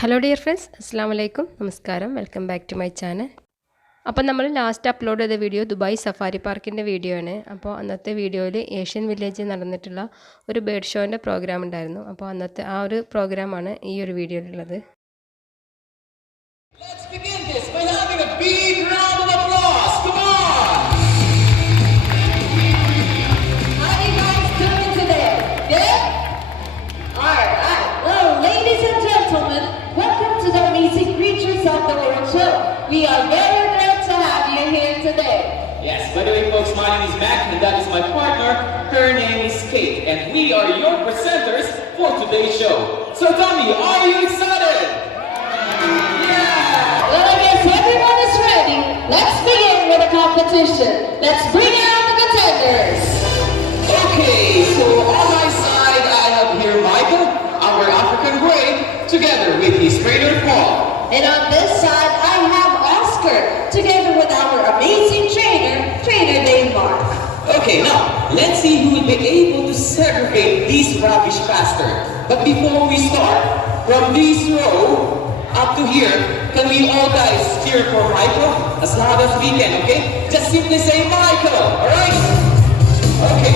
Hello dear friends, അസ്സാം വലൈക്കും, നമസ്കാരം. Welcome back to my channel. അപ്പോൾ നമ്മൾ ലാസ്റ്റ് അപ്ലോഡ് ചെയ്ത വീഡിയോ ദുബായ് സഫാരി പാർക്കിൻ്റെ വീഡിയോ ആണ്. അപ്പോൾ അന്നത്തെ വീഡിയോയിൽ ഏഷ്യൻ വില്ലേജിൽ നടന്നിട്ടുള്ള ഒരു ബേർഡ് ഷോൻ്റെ പ്രോഗ്രാം ഉണ്ടായിരുന്നു. അപ്പോൾ അന്നത്തെ ആ ഒരു പ്രോഗ്രാമാണ് ഈ ഒരു വീഡിയോയിലുള്ളത്. We are very glad to have you here today. Yes, by the way folks, my name is Mac and that is my partner. Her name is Kate and we are your presenters for today's show. So tell me, are you excited? Yeah! Well, I guess everyone is ready. Let's begin with the competition. Let's bring out the contenders. Okay, so on my side I have here Michael, our African gray, together with his trainer Paul. And on this side I have Oscar, together with our amazing trainer Dave Mark. Okay, now, let's see who will be able to segregate these rubbish faster. But before we start, from this row up to here, can we all guys cheer for Michael as loud as we can, okay? Just simply say Michael, alright? Okay.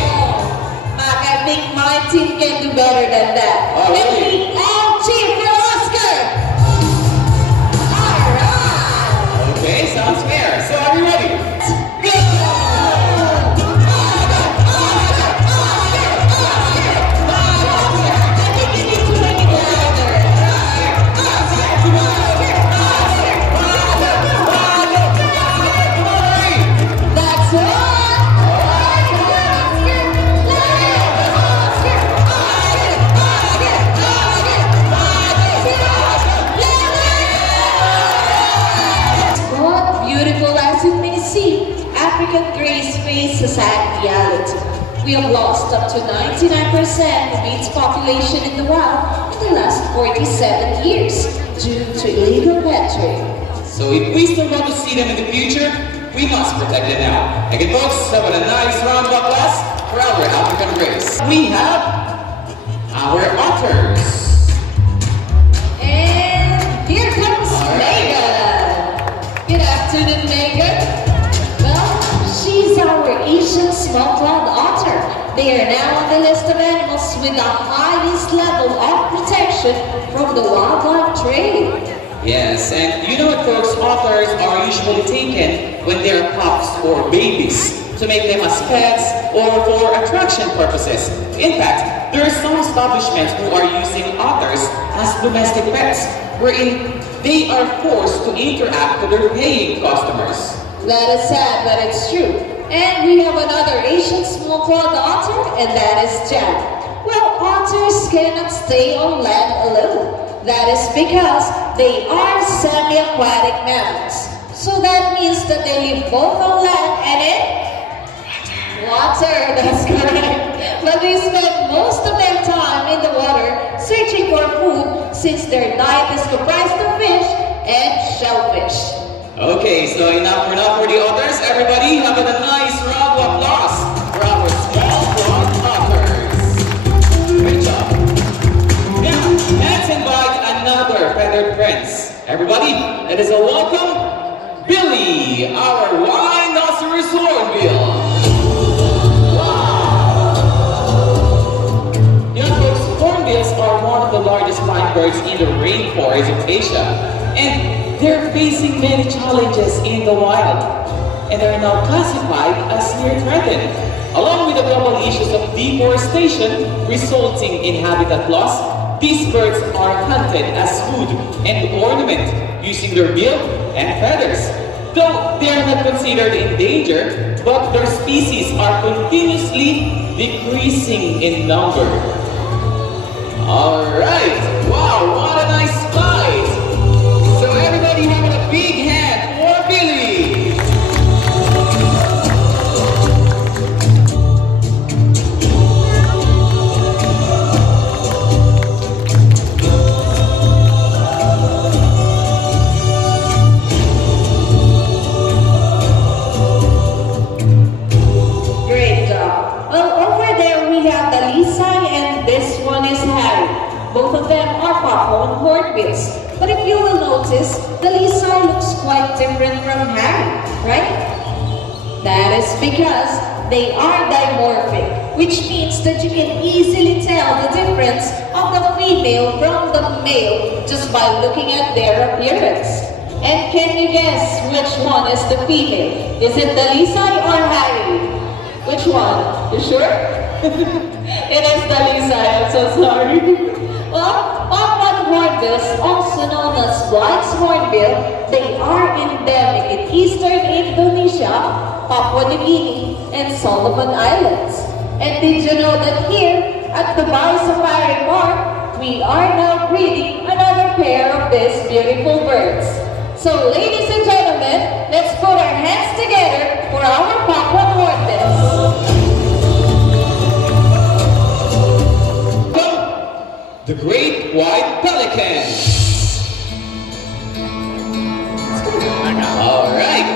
Mark, I think my team can do better than that. Oh, Can really? we all cheer for Oscar? Alright! Okay, sounds fair. So are you ready? Go! That's what beautiful as you may see, African Gray's face is at reality. We have lost up to 99% of its population in the wild in the last 47 years due to illegal butchering. So if we still want to see them in the future, we must protect them now. Again folks, have a nice round of applause for our African race. We have our otters. And here comes Megan. Good afternoon, Megan. Well, she's our Asian small-clawed otter. They are now on the list of animals with the highest level of protection from the wildlife trade. Yes, and you know what folks, otters are usually taken when they're pups or babies to make them as pets or for attraction purposes. In fact, there are some establishments who are using otters as domestic pets, wherein they are forced to interact with their paying customers. That is sad, but it's true. And we have another Asian small-clawed otter, and that is Jack. Well, otters cannot stay on land alone. That is because they are semi-aquatic mammals. So that means that they live both on land and in water. That's correct. But they spend most of their time in the water searching for food, since their diet is comprised of fish and shellfish. Okay, so enough for the otters. Everybody have a nice round of applause for our small-clawed otters. Great job. Now, let's invite another feathered prince. Everybody, let us welcome Billy, our rhinoceros hornbill. Wow! You know, folks, hornbills are one of the largest flying birds in the rainforest of Asia, and they're facing many challenges in the wild, and are now classified as near threatened. Along with the global issues of deforestation resulting in habitat loss, these birds are hunted as food and ornament using their bill and feathers. Though they are not considered endangered, but their species are continuously decreasing in number. Alright, wow, what a nice fight! So everybody having a big hand for Billy! Great job. Well, over there we have the Lisa, and this one is Harry. Both of are Papa and Hornbills. But if you will notice, the Lisai looks quite different from Harry, right? That is because they are dimorphic, which means that you can easily tell the difference of the female from the male just by looking at their appearance. And can you guess which one is the female? Is it the Lisai or Harry? Which one? You sure? It is the Lisai, I'm so sorry. Well, Papa hornbills, also known as White's hornbill, they are endemic in eastern Indonesia, Papua New Guinea, and Solomon Islands. And did you know that here at the Dubai Safari Park, we are now breeding another pair of these beautiful birds. So ladies and gentlemen, let's put our hands together for our Papua hornbills. The great white pelican. All right.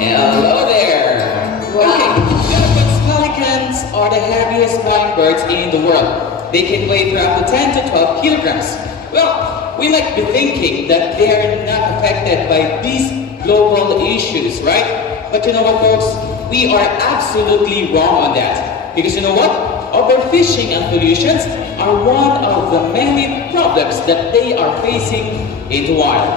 Hello there. Okay. Philippines pelicans are the heaviest flying birds in the world. They can weigh up to 10 to 12 kilograms. Well, we might be thinking that they are not affected by these global issues, right? But you know what, folks? We are absolutely wrong on that. Because you know what? Overfishing and pollutions are one of the many problems that they are facing in the wild.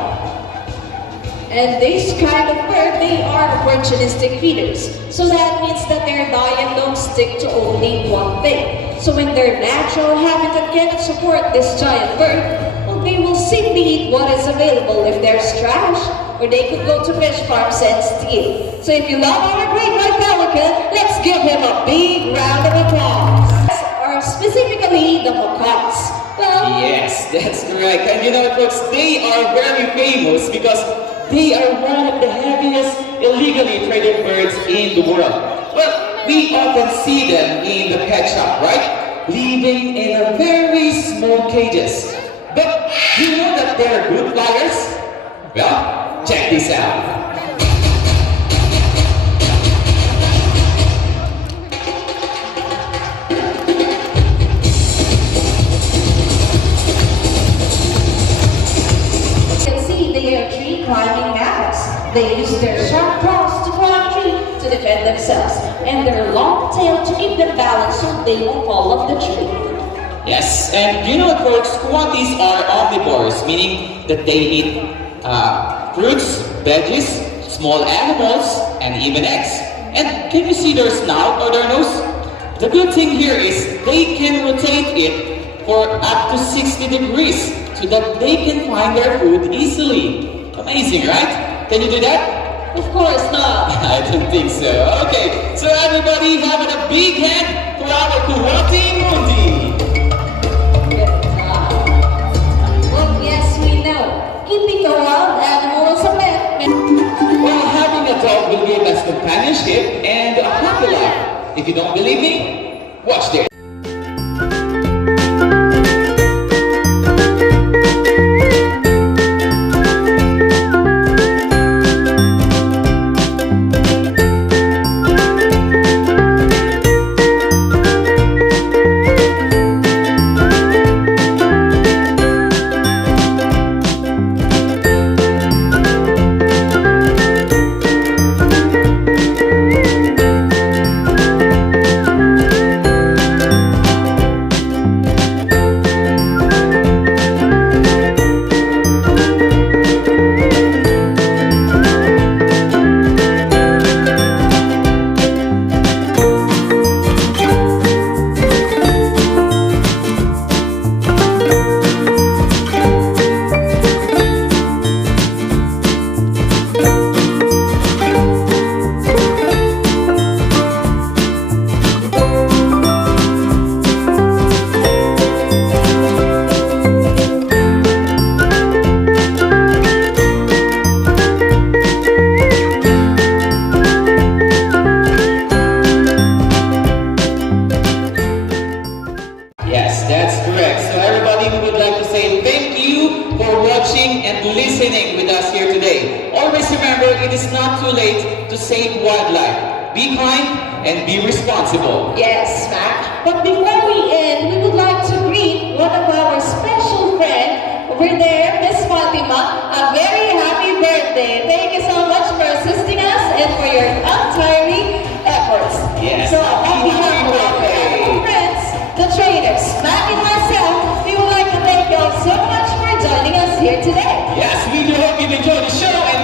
And this kind of bird, they are opportunistic feeders. So that means that their diet don't stick to only one thing. So when their natural habitat cannot support this giant bird, well, they will simply eat what is available. If there's trash, or they could go to fish farms and steal. So if you love our great white pelican, let's give him a big round of applause. Or specifically the macaques. Well, yes, that's correct. And you know what, folks? They are very famous because they are one of the heaviest illegally traded birds in the world. Well, we often see them in the pet shop, right? Living in a very small cages. But do you know that they are good flyers? Well, check this out. you can see they are tree climbing mammals. They use their sharp claws to climb trees to defend themselves, and their long tail to keep them balanced so they won't fall off the tree. Yes, and you know what, folks? Coatis are omnivores, meaning that they eat fruits, veggies, small animals, and even eggs. And can you see their snout or their nose? The good thing here is they can rotate it for up to 60 degrees so that they can find their food easily. Amazing, right? Can you do that? Of course not. I don't think so. Okay, so everybody having a big hand for our Kuwati Mundi. Well, yes, we know. Keeping a wild animal is a pet. Well, having a dog will give us companionship and a happy life. If you don't believe me, watch this. it is not too late to save wildlife. Be kind and be responsible. Yes, Mac. But before we end, we would like to greet one of Matt and myself, we would like to thank you all so much for joining us here today. Yes, we do hope you enjoyed the show.